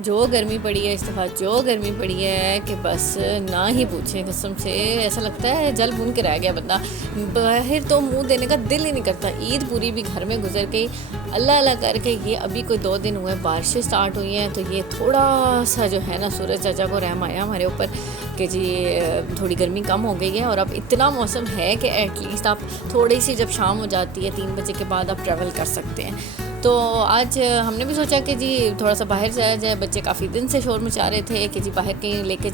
जो गर्मी पड़ी है इस दफ़ा, जो गर्मी पड़ी है कि बस ना ही पूछें। कसम से ऐसा लगता है जल भून के रह गया बंदा। बाहर तो मुंह देने का दिल ही नहीं करता। ईद पूरी भी घर में गुजर गई, अल्लाह अल्लाह करके। ये अभी कोई 2 दिन हुए बारिशें स्टार्ट हुई हैं, तो ये थोड़ा सा जो है ना सूरज चाचा को रहम आया हमारे ऊपर कि जी थोड़ी गर्मी कम हो गई है। और अब इतना मौसम है कि एटलीस्ट आप थोड़ी सी जब शाम हो जाती है 3 बजे के बाद आप ट्रैवल कर सकते हैं। तो आज हमने भी सोचा कि जी थोड़ा सा बाहर जाया जाए। बच्चे काफ़ी दिन से शोर मचा रहे थे कि जी बाहर कहीं लेके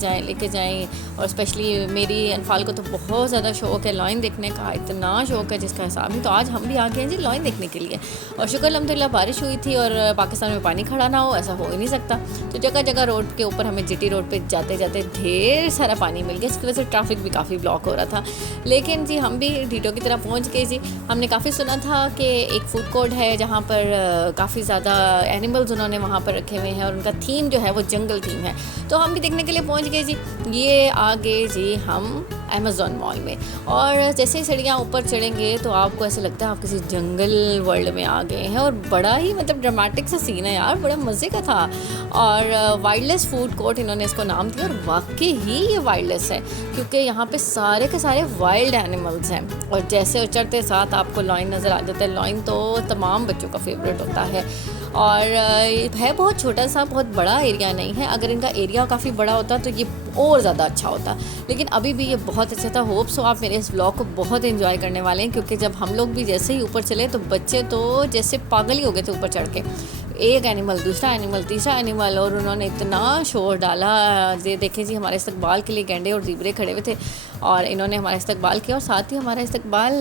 जाएं। और स्पेशली मेरी अनफाल को तो बहुत ज़्यादा शौक़ है लॉइन देखने का, इतना शौक़ है जिसका हिसाब नहीं। तो आज हम भी आ गए हैं जी लॉइन देखने के लिए। और शुक्र अल्हम्दुलिल्लाह बारिश हुई थी और पाकिस्तान में पानी खड़ा ना हो, ऐसा हो ही नहीं सकता। तो जगह जगह रोड के ऊपर हमें जीटी रोड पर जाते जाते ढेर सारा पानी मिल गया, इसकी वजह से ट्रैफिक भी काफ़ी ब्लॉक हो रहा था। लेकिन जी हम भी ढीटो की तरह पहुँच गए जी। हमने काफ़ी सुना था कि एक फ़ूड कोर्ट है जहाँ पर काफ़ी ज़्यादा एनिमल्स उन्होंने वहाँ पर रखे हुए हैं और उनका थीम जो है वो जंगल थीम है। तो हम भी देखने के लिए पहुँच गए जी। ये आ गए जी हम अमेज़न मॉल में। और जैसे ही सीढ़ियाँ ऊपर चढ़ेंगे तो आपको ऐसे लगता है आप किसी जंगल वर्ल्ड में आ गए हैं। और बड़ा ही मतलब ड्रामेटिक सा सीन है यार, बड़ा मज़े का था। और वाइल्डलेस फूड कोर्ट इन्होंने इसको नाम दिया। और वाकई ही ये वाइल्डलेस है क्योंकि यहाँ पे सारे के सारे वाइल्ड एनिमल्स हैं। और जैसे उचरते साथ आपको लॉइन नज़र आ जाता है। लॉइन तो तमाम बच्चों का फेवरेट होता है। और है बहुत छोटा सा, बहुत बड़ा एरिया नहीं है। अगर इनका एरिया काफ़ी बड़ा होता तो ये और ज़्यादा अच्छा होता, लेकिन अभी भी ये बहुत अच्छा था। होप सो आप मेरे इस व्लॉग को बहुत एंजॉय करने वाले हैं क्योंकि जब हम लोग भी जैसे ही ऊपर चले तो बच्चे तो जैसे पागल ही हो गए थे ऊपर चढ़ के। एक एनिमल, दूसरा एनिमल, तीसरा एनिमल, और उन्होंने इतना शोर डाला। ये देखें जी हमारे इस्तकबाल के लिए गैंडे और ज़ीब्रे खड़े हुए थे और इन्होंने हमारा इस्तकबाल किया। और साथ ही हमारा इस्तकबाल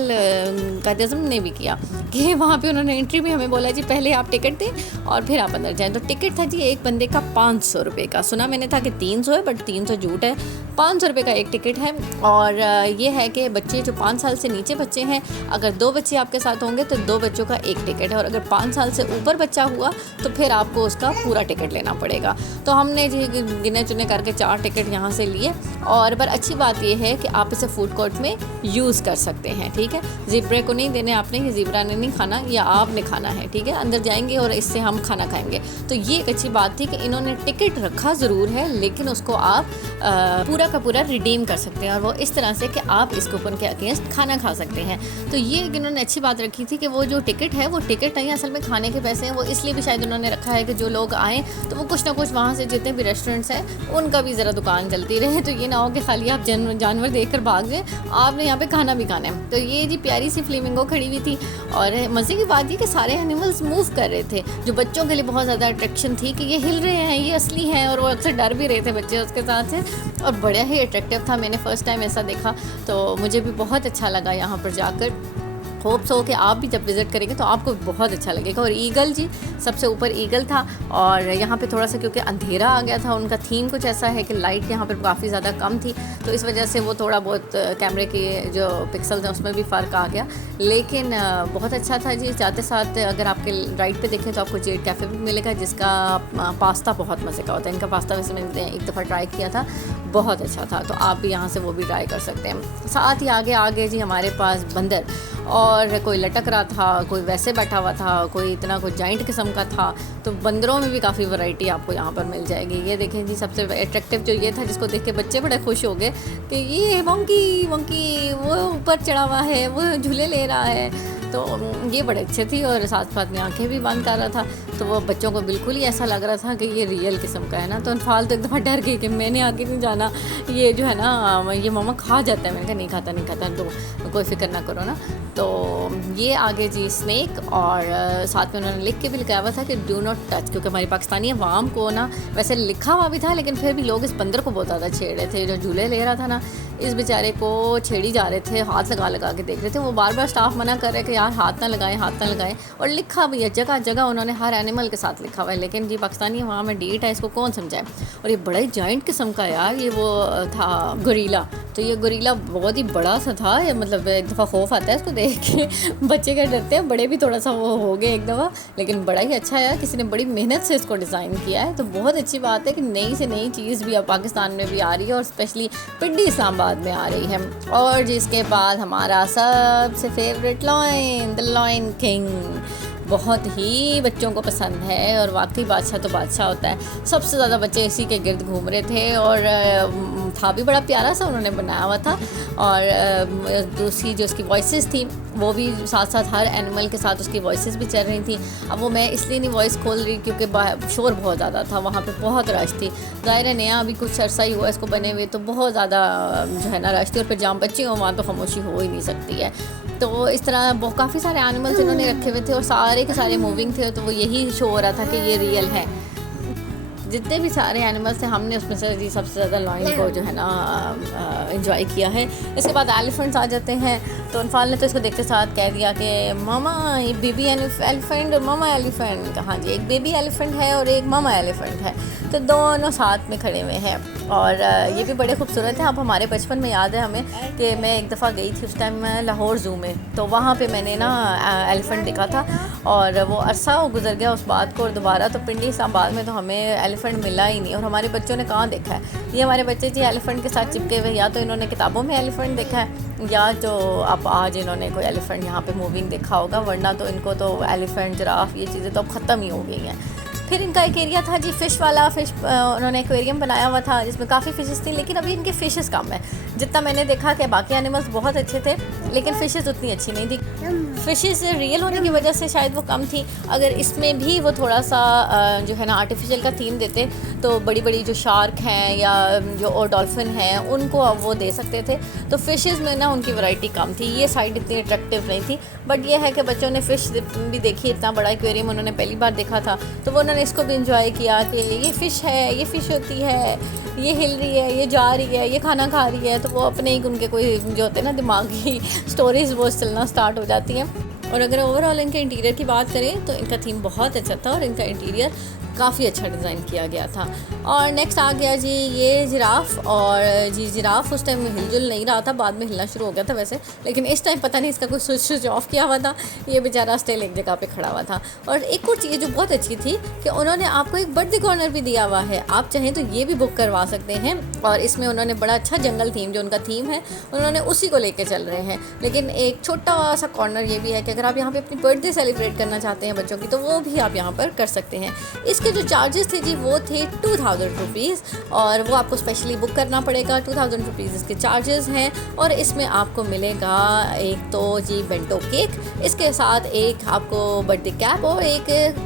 कायद-ए-आज़म ने भी किया कि वहाँ पे उन्होंने एंट्री में हमें बोला जी पहले आप टिकट दें और फिर आप अंदर जाएँ। तो टिकट था जी एक बंदे का 500 रुपये का। सुना मैंने था कि 300 है, बट 300 झूठ है, 500 रुपये का एक टिकट है। और ये है कि बच्चे जो 5 साल से नीचे बच्चे हैं, अगर 2 बच्चे आपके साथ होंगे तो 2 बच्चों का एक टिकट है। और अगर 5 साल से ऊपर बच्चा हुआ तो फिर आपको उसका पूरा टिकट लेना पड़ेगा। तो हमने जी गिने चुने करके 4 टिकट यहाँ से लिए। और पर अच्छी बात यह है कि आप इसे फूड कोर्ट में यूज़ कर सकते हैं, ठीक है। ज़ीब्रे को नहीं देने आपने, ये ज़ीब्रा ने नहीं खाना, या आपने खाना है, ठीक है। अंदर जाएंगे और इससे हम खाना खाएंगे। तो ये एक अच्छी बात थी कि इन्होंने टिकट रखा ज़रूर है, लेकिन उसको आप पूरा का पूरा रिडीम कर सकते हैं। और वो इस तरह से कि आप इस कूपन के अगेंस्ट खाना खा सकते हैं। तो ये इन्होंने अच्छी बात रखी थी कि वो जो टिकट है वो टिकट नहीं, असल में खाने के पैसे हैं। वो इसलिए भी शायद उन्होंने रखा है कि जो लोग आएँ तो वो कुछ ना कुछ वहाँ से जितने भी रेस्टोरेंट्स हैं उनका भी ज़रा दुकान चलती रहे। तो ये ना हो कि खाली आप जानवर देख कर भाग जाए, आपने यहाँ पे खाना भी खाना है। तो ये जी प्यारी सी फ्लेमिंगो खड़ी हुई थी। और मज़े की बात ये कि सारे एनिमल्स मूव कर रहे थे, जो बच्चों के लिए बहुत ज़्यादा अट्रैक्शन थी कि ये हिल रहे हैं, ये असली हैं। और वो अक्सर डर भी रहे थे बच्चे उसके साथ से। और बड़ा ही अट्रैक्टिव था, मैंने फ़र्स्ट टाइम ऐसा देखा तो मुझे भी बहुत अच्छा लगा यहाँ पर जाकर। होप सो कि आप भी जब विज़िट करेंगे तो आपको बहुत अच्छा लगेगा। और ईगल जी, सबसे ऊपर ईगल था। और यहाँ पे थोड़ा सा क्योंकि अंधेरा आ गया था, उनका थीम कुछ ऐसा है कि लाइट यहाँ पर काफ़ी ज़्यादा कम थी, तो इस वजह से वो थोड़ा बहुत कैमरे के जो पिक्सल्स हैं उसमें भी फ़र्क आ गया। लेकिन बहुत अच्छा था जी। जाते साथ अगर आपके राइट पे देखें तो आपको जेड कैफ़े भी मिलेगा, जिसका पास्ता बहुत मज़े का होता है। इनका पास्ता वैसे मैंने एक दफ़ा ट्राई किया था, बहुत अच्छा था। तो आप भी यहाँ से वो भी ट्राई कर सकते हैं। साथ ही आगे जी हमारे पास बंदर, और कोई लटक रहा था, कोई वैसे बैठा हुआ था, कोई इतना कोई जाइंट किस्म का था। तो बंदरों में भी काफ़ी वैरायटी आपको यहाँ पर मिल जाएगी। ये देखें जी, सबसे अट्रैक्टिव जो ये था जिसको देख के बच्चे बड़े खुश हो गए कि ये मंकी वो ऊपर चढ़ा हुआ है, वो झूले ले रहा है। तो ये बड़े अच्छे थी। और साथ साथ में आंखें भी बंद कर रहा था, तो वो बच्चों को बिल्कुल ही ऐसा लग रहा था कि ये रियल किस्म का है ना। तो अनफाल तो एक दफ़ा डर गई कि मैंने आगे नहीं जाना, ये जो है ना ये मामा खा जाता है। मैंने कहा नहीं खाता, तो कोई फिक्र ना करो ना। तो ये आगे जी स्नेक, और साथ में उन्होंने लिख के भी लिखाया हुआ था कि डू नॉट टच, क्योंकि हमारी पाकिस्तानी अवाम को ना वैसे लिखा हुआ भी था, लेकिन फिर भी लोग इस बंदर को बहुत ज़्यादा छेड़ रहे थे। जो झूले ले रहा था ना, इस बेचारे को छेड़ी जा रहे थे, हाथ लगा के देख रहे थे। वो बार बार स्टाफ मना कर रहे कि यार हाथ ना लगाएं। और लिखा भी है, जगह जगह उन्होंने हर एनिमल के साथ लिखा हुआ है, लेकिन जी पाकिस्तानी वहाँ में डीट है, इसको कौन समझाए। और ये बड़ा ही जॉइंट किस्म का यार, ये वो था गोरीला। तो ये गोरीला बहुत ही बड़ा सा था, ये मतलब एक दफ़ा खौफ आता है इसको देख के। बच्चे क्या डरते हैं, बड़े भी थोड़ा सा वो हो गए एक दफ़ा। लेकिन बड़ा ही अच्छा है, किसी ने बड़ी मेहनत से इसको डिज़ाइन किया है। तो बहुत अच्छी बात है कि नई से नई चीज़ भी अब पाकिस्तान में भी आ रही है, और स्पेशली पिंडी इस्लामाबाद में आ रही है। और जिसके बाद हमारा सबसे favourite lion, the Lion King, बहुत ही बच्चों को पसंद है और वाकई बादशाह तो बादशाह होता है। सबसे ज़्यादा बच्चे इसी के गिर्द घूम रहे थे और था भी बड़ा प्यारा सा उन्होंने बनाया हुआ था। और दूसरी जो उसकी वॉइसेस थी वो भी साथ साथ हर एनिमल के साथ उसकी वॉइसेस भी चल रही थी। अब वो मैं इसलिए नहीं वॉइस खोल रही क्योंकि शोर बहुत ज़्यादा था, वहाँ पे बहुत रश थी। ज़ाहिर है नया अभी कुछ अरसा ही हुआ इसको बने हुए, तो बहुत ज़्यादा जो है ना रश थी और फिर जहाँ बच्चे हों वहाँ तो खामोशी हो ही नहीं सकती है। तो इस तरह काफ़ी सारे एनिमल्स इन्होंने रखे हुए थे और सारे के सारे मूविंग थे, तो वो यही शो हो रहा था कि ये रियल है। जितने भी सारे एनिमल्स थे हमने उसमें से जी सबसे ज़्यादा लायन को जो है ना एंजॉय किया है। इसके बाद एलिफेंट्स आ जाते हैं, तो अनफाल ने तो इसको देखते साथ कह दिया कि मामा ये बेबी एलिफेंट और मामा एलिफेंट। हाँ जी, एक बेबी एलिफेंट है और एक मामा एलिफेंट है, तो दोनों साथ में खड़े हुए हैं और ये भी बड़े खूबसूरत हैं। अब हमारे बचपन में याद है हमें कि मैं एक दफ़ा गई थी उस टाइम लाहौर ज़ू में, तो वहाँ पे मैंने ना एलिफेंट देखा था और वो अरसा गुजर गया उस बात को, और दोबारा तो पिंडी इस्लामाबाद में तो हमें एलिफेंट मिला ही नहीं। और हमारे बच्चों ने कहाँ देखा है, ये हमारे बच्चे जी एलिफेंट के साथ चिपके हुए, या तो इन्होंने किताबों में एलिफेंट देखा है या तो अब आज इन्होंने कोई एलिफेंट यहाँ पे मूविंग देखा होगा, वरना तो इनको तो एलिफेंट जिराफ ये चीज़ें तो अब ख़त्म ही हो गई हैं। फिर इनका एक एरिया था जी फ़िश वाला, उन्होंने एक्वेरियम बनाया हुआ था जिसमें काफ़ी फ़िशेस थी, लेकिन अभी इनके फ़िशेस कम है। जितना मैंने देखा कि बाकी एनिमल्स बहुत अच्छे थे लेकिन फ़िशेस उतनी अच्छी नहीं थी। फ़िशेस रियल होने की वजह से शायद वो कम थी। अगर इसमें भी वो थोड़ा सा जो है ना आर्टिफिशियल का थीम देते तो बड़ी बड़ी जो शार्क हैं या जो और डॉल्फिन हैं उनको अब वो दे सकते थे। तो फ़िशेस में ना उनकी वैरायटी कम थी, ये साइड इतनी अट्रैक्टिव नहीं थी। बट ये है कि बच्चों ने फ़िश भी देखी, इतना बड़ा एक्वेरियम उन्होंने पहली बार देखा था, तो वो उन्होंने इसको भी इंजॉय किया कि ये फ़िश है, ये फ़िश होती है, ये हिल रही है, ये जा रही है, ये खाना खा रही है। तो वो अपने ही उनके कोई जो होते हैं ना दिमागी स्टोरीज़ वो चलना स्टार्ट हो जाती हैं। और अगर ओवरऑल इनके इंटीरियर की बात करें तो इनका थीम बहुत अच्छा था और इनका इंटीरियर काफ़ी अच्छा डिज़ाइन किया गया था। और नेक्स्ट आ गया जी ये जिराफ, और जी जिराफ उस टाइम हिलजुल नहीं रहा था, बाद में हिलना शुरू हो गया था वैसे, लेकिन इस टाइम पता नहीं इसका कोई स्विच ऑफ किया हुआ था, ये बेचारा स्टिल एक जगह पे खड़ा हुआ था। और एक और चीज़ जो बहुत अच्छी थी कि उन्होंने आपको एक बर्थडे कॉर्नर भी दिया हुआ है, आप चाहें तो ये भी बुक करवा सकते हैं। और इसमें उन्होंने बड़ा अच्छा जंगल थीम जो उनका थीम है उन्होंने उसी को लेके चल रहे हैं। लेकिन एक छोटा सा कॉर्नर ये भी है कि अगर आप यहाँ पे अपनी बर्थडे सेलिब्रेट करना चाहते हैं बच्चों की, तो वो भी आप यहाँ पर कर सकते हैं। इसके जो चार्जेस थे जी वो थे 2000 रुपीज़, और वो आपको स्पेशली बुक करना पड़ेगा। 2000 रुपीज़ इसके चार्जेस हैं। और इसमें आपको मिलेगा एक तो जी बेंटो केक, इसके साथ एक आपको बर्थडे कैप और एक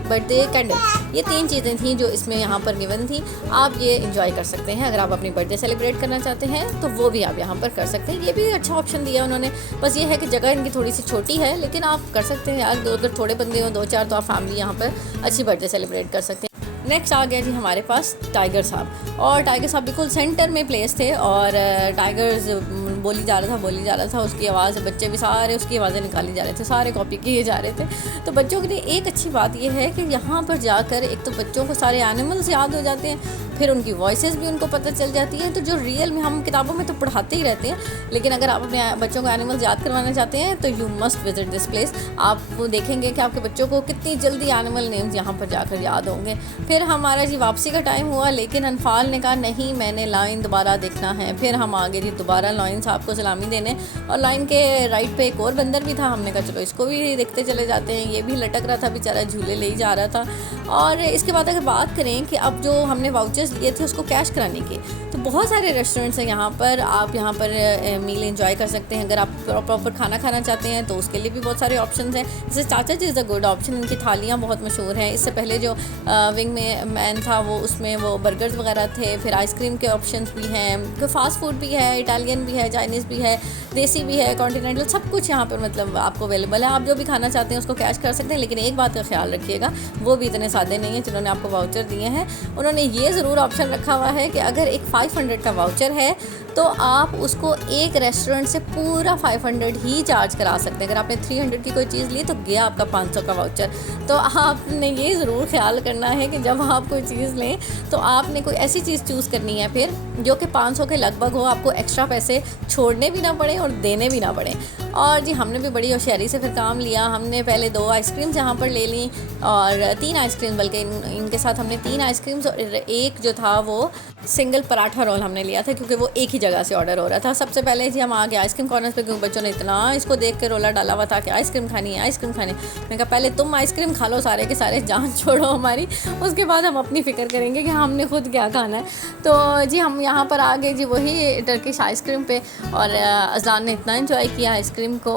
बर्थडे कैंडल। ये 3 चीज़ें थी जो इसमें यहाँ पर गिवन थी। आप ये इंजॉय कर सकते हैं, अगर आप अपनी बर्थडे सेलिब्रेट करना चाहते हैं तो वो भी आप यहाँ पर कर सकते हैं। ये भी अच्छा ऑप्शन दिया उन्होंने, बस ये है कि जगह इनकी थोड़ी सी छोटी है, लेकिन आप कर सकते हैं यार, अगर थोड़े बंदे हो 2-4 तो आप फैमिली यहाँ पर अच्छी बर्थडे सेलिब्रेट कर सकते हैं। नेक्स्ट आ गया जी हमारे पास टाइगर साहब, और टाइगर साहब बिल्कुल सेंटर में प्लेस थे और टाइगर्स बोली जा रहा था उसकी आवाज़, बच्चे भी सारे उसकी आवाज़ें निकाली जा रहे थे, सारे कॉपी किए जा रहे थे। तो बच्चों के लिए एक अच्छी बात यह है कि यहाँ पर जाकर एक तो बच्चों को सारे एनिमल्स याद हो जाते हैं, फिर उनकी वॉइसेस भी उनको पता चल जाती है। तो जो रियल में हम किताबों में तो पढ़ाते ही रहते हैं, लेकिन अगर आप अपने बच्चों को एनिमल्स याद करवाना चाहते हैं तो you must visit this place. आप वो देखेंगे कि आपके बच्चों को कितनी जल्दी एनिमल नेम्स यहाँ पर जाकर याद होंगे। फिर हमारा जी वापसी का टाइम हुआ, लेकिन अनफाल ने कहा नहीं मैंने लाइन दोबारा देखना है। फिर हम आगे जी दोबारा लाइन साहब को सलामी देने, और लाइन के राइट पे एक और बंदर भी था। हमने कहा चलो इसको भी देखते चले जाते हैं, ये भी लटक रहा था बेचारा, झूले ले ही जा रहा था। और इसके बाद अगर बात करें कि अब जो हमने वाउचर्स लिए थे उसको कैश कराने के, तो बहुत सारे रेस्टोरेंट्स हैं यहाँ पर, आप यहाँ पर मील एंजॉय कर सकते हैं। अगर आप प्रॉपर खाना खाना चाहते हैं तो उसके लिए भी बहुत सारे ऑप्शंस हैं। जैसे चाचा जी इज़ अ गुड ऑप्शन, इनकी थालियाँ बहुत मशहूर हैं। इससे पहले जो विंग में मैन था वो उसमें वो बर्गर्स वगैरह थे, फिर आइसक्रीम के ऑप्शंस भी हैं, कोई फास्ट फूड भी है, इटालियन भी है, चाइनीज़ भी है, देसी भी है, कॉन्टिनेंटल, सब कुछ यहाँ पर मतलब आपको अवेलेबल है। आप जो भी खाना चाहते हैं उसको कैश कर सकते हैं, लेकिन एक बात का ख्याल रखिएगा, वो भी इतने सादे नहीं हैं जिन्होंने आपको वाउचर दिए हैं। उन्होंने ये ज़रूर ऑप्शन रखा हुआ है कि अगर एक 500 का वाउचर है तो आप उसको एक रेस्टोरेंट से पूरा 500 ही चार्ज करा सकते हैं। अगर आपने 300 की कोई चीज़ ली तो गया आपका 500 का वाउचर। तो आपने ये ज़रूर ख्याल करना है कि जब आप कोई चीज़ लें तो आपने कोई ऐसी चीज़ चूज़ करनी है फिर जो कि 500 के लगभग हो, आपको एक्स्ट्रा पैसे छोड़ने भी ना पड़े और देने भी ना पड़े। और जी हमने भी बड़ी होशियारी से फिर काम लिया। हमने पहले 2 आइसक्रीम्स यहाँ पर ले ली और 3 आइसक्रीम, बल्कि इनके साथ हमने 3 आइसक्रीम्स और एक जो था वो सिंगल पराठा रोल हमने लिया था, क्योंकि वो एक ही जगह से ऑर्डर हो रहा था। सबसे पहले जी हम आ गए आइसक्रीम कॉर्नर पे, क्योंकि बच्चों ने इतना इसको देख के रोला डाला हुआ था कि आइसक्रीम खानी है, आइसक्रीम खानी है। मैंने कहा पहले तुम आइसक्रीम खा लो सारे के सारे, जान छोड़ो हमारी, उसके बाद हम अपनी फ़िक्र करेंगे कि हमने खुद क्या खाना है। तो जी हम यहाँ पर आ गए जी वही टर्किश आइसक्रीम पे, और अज़लान ने इतना एंजॉय किया आइसक्रीम को,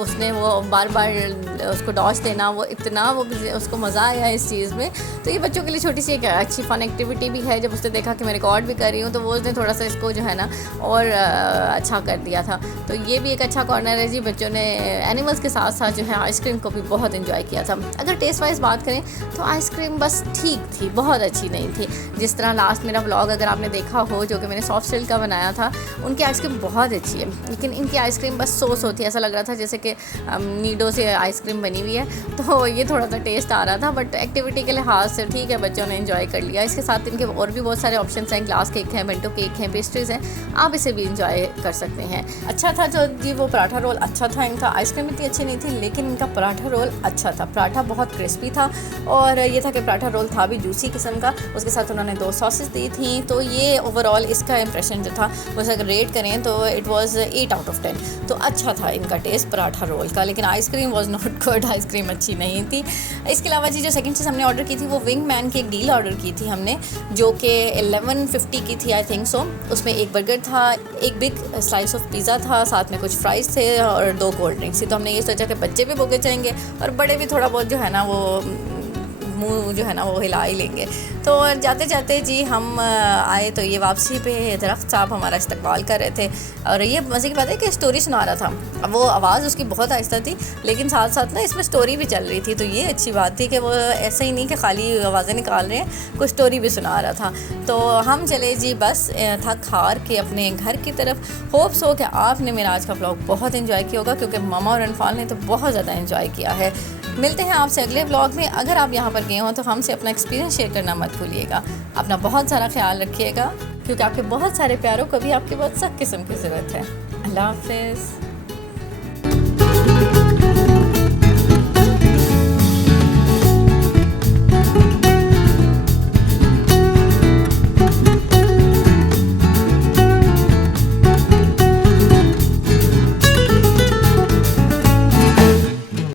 उसने वो बार बार उसको डॉश देना, वो इतना वो उसको मज़ा आया इस चीज़ में। तो ये बच्चों के लिए छोटी सी एक अच्छी फ़न एक्टिविटी भी है। जब उसने देखा कि मैं रिकॉर्ड भी कर रही हूँ तो वो उसने थोड़ा सा इसको जो है ना और अच्छा कर दिया था। तो ये भी एक अच्छा कॉर्नर है जी। बच्चों ने एनिमल्स के साथ साथ जो है आइसक्रीम को भी बहुत एंजॉय किया था। अगर टेस्ट वाइज बात करें तो आइसक्रीम बस ठीक थी, बहुत अच्छी नहीं थी। जिस तरह लास्ट मेरा व्लॉग अगर आपने देखा हो जो कि मैंने सॉफ्ट सिल्क का बनाया था, उनकी आइसक्रीम बहुत अच्छी है, लेकिन इनकी आइसक्रीम बस सोस होती है। ऐसा लग रहा था जैसे कि नीडो से आइसक्रीम बनी हुई है, तो ये थोड़ा सा टेस्ट आ रहा था। बट एक्टिविटी के लिहाज से ठीक है, बच्चों ने एंजॉय कर लिया। इसके साथ इनके और भी बहुत सारे ऑप्शन हैं, ग्लास केक हैं, बेंटो केक हैं, पेस्ट्रीज़ हैं, आप इसे भी इंजॉय कर सकते हैं। अच्छा था जो जी वो पराठा रोल अच्छा था इनका। आइसक्रीम इतनी अच्छी नहीं थी, लेकिन इनका पराठा रोल अच्छा था। पराठा बहुत क्रिस्पी था, और ये था कि पराठा रोल था भी जूसी किस्म का। उसके साथ उन्होंने 2 सॉसेस दी थी। तो ये ओवरऑल इसका इंप्रेशन जो था वो अगर रेट करें तो इट वाज 8 आउट ऑफ 10। तो अच्छा था इनका टेस्ट पराठा रोल का, लेकिन ice cream was not good, ice cream अच्छी नहीं थी। इसके अलावा जी जो सेकंड चीज़ हमने ऑर्डर की थी वो विंग मैन की एक डील ऑर्डर की थी हमने, जो कि 1150 की थी आई थिंक सो। उसमें एक बर्गर था, एक बिग स्लाइस ऑफ पिज़्ज़ा था, साथ में कुछ फ्राइज़ थे और 2 कोल्ड ड्रिंक्स थी। तो हमने ये सोचा कि बच्चे भी भूखे जाएंगे और बड़े भी थोड़ा बहुत जो है ना वो मुँह जो है ना वो हिला ही लेंगे। तो जाते जाते जी हम आए तो ये वापसी पे दरख्त साहब हमारा इस्तकबाल कर रहे थे, और ये मज़े की बात है कि स्टोरी सुना रहा था। अब वो आवाज़ उसकी बहुत आहिस्ता थी, लेकिन साथ साथ ना इसमें स्टोरी भी चल रही थी। तो ये अच्छी बात थी कि वो ऐसा ही नहीं कि खाली आवाज़ें निकाल रहे हैं, कुछ स्टोरी भी सुना रहा था। तो हम चले जी बस थक हार के अपने घर की तरफ। होप्स हो कि आपने मेरा आज का व्लॉग बहुत इन्जॉय किया होगा, क्योंकि मामा और अनफाल ने तो बहुत ज़्यादा इन्जॉय किया है। मिलते हैं आपसे अगले व्लॉग में। अगर आप यहाँ पर गए हो तो हमसे अपना एक्सपीरियंस शेयर करना मत भूलिएगा। अपना बहुत सारा ख्याल रखिएगा, क्योंकि आपके बहुत सारे प्यारों को भी आपकी बहुत सख्त किस्म की ज़रूरत है। अल्लाह हाफ़िज़।